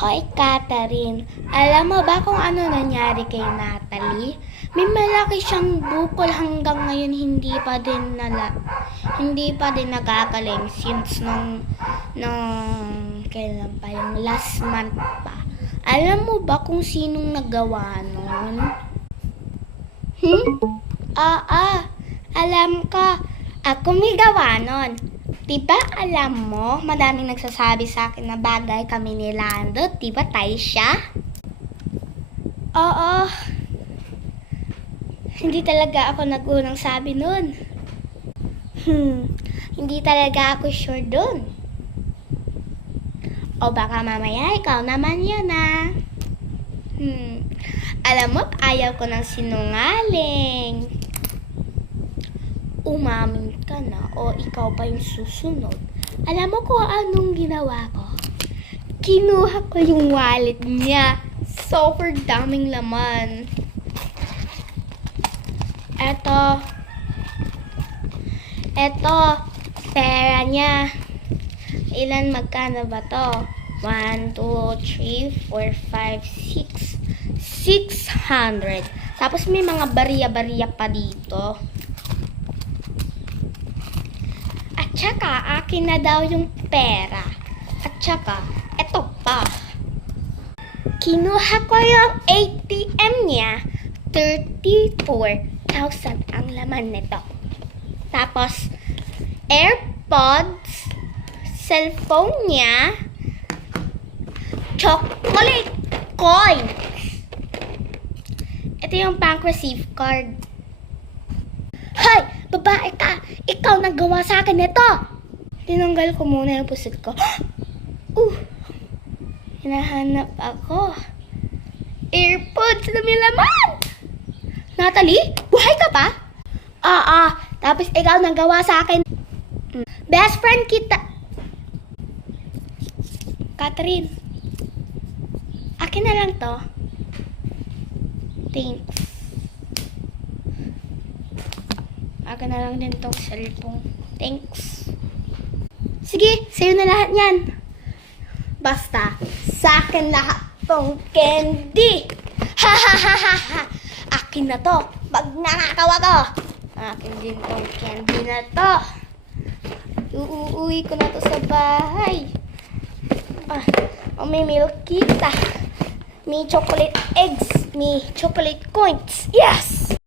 Hoy, Catherine, alam mo ba kung ano nangyari kay Natalie? May malaki siyang bukol hanggang ngayon hindi pa din nagagaling since nung kailan pa yung last month pa. Alam mo ba kung sinong nagawa nun? Alam ko. Ako may gawa nun. Diba alam mo, madaming nagsasabi sa akin na bagay kami ni Lando. Diba tayo siya? Oo. Hindi talaga ako nag-unang sabi nun. Hindi talaga ako sure dun. O baka mamaya ikaw naman yun Alam mo, ayaw ko ng sinungaling. Umamin ka na o ikaw pa yung susunod. Alam mo kung anong ginawa ko? Kinuha ko yung wallet niya. Super daming laman. Eto, pera niya. Ilan magkano ba to? 1, 2, 3, 4, 5, 6. 600. Tapos may mga bariya-bariya pa dito. At saka, akin na daw yung pera. At saka, eto pa. Kinuha ko yung ATM niya. 34,000 ang laman nito. Tapos, AirPods, cellphone niya, chocolate coins. Ito yung bank receive card. Hoy! Babae ka! Ikaw naggawa sa akin nito! Tinanggal ko muna yung pusit ko. Hinahanap ako. AirPods na may laman! Natalie? Buhay ka pa? Tapos ikaw naggawa sa akin. Best friend kita. Catherine. Akin na lang to. Thanks. Akin na lang din tong cellphone. Thanks. Sige, sa'yo na lahat yan. Basta, sa akin lahat tong candy. Ha ha ha ha ha. Akin na to. Magnanakaw ako. Akin din tong candy na to. Uuwi ko na to sa bahay. May milk kita. May chocolate eggs. May chocolate coins. Yes!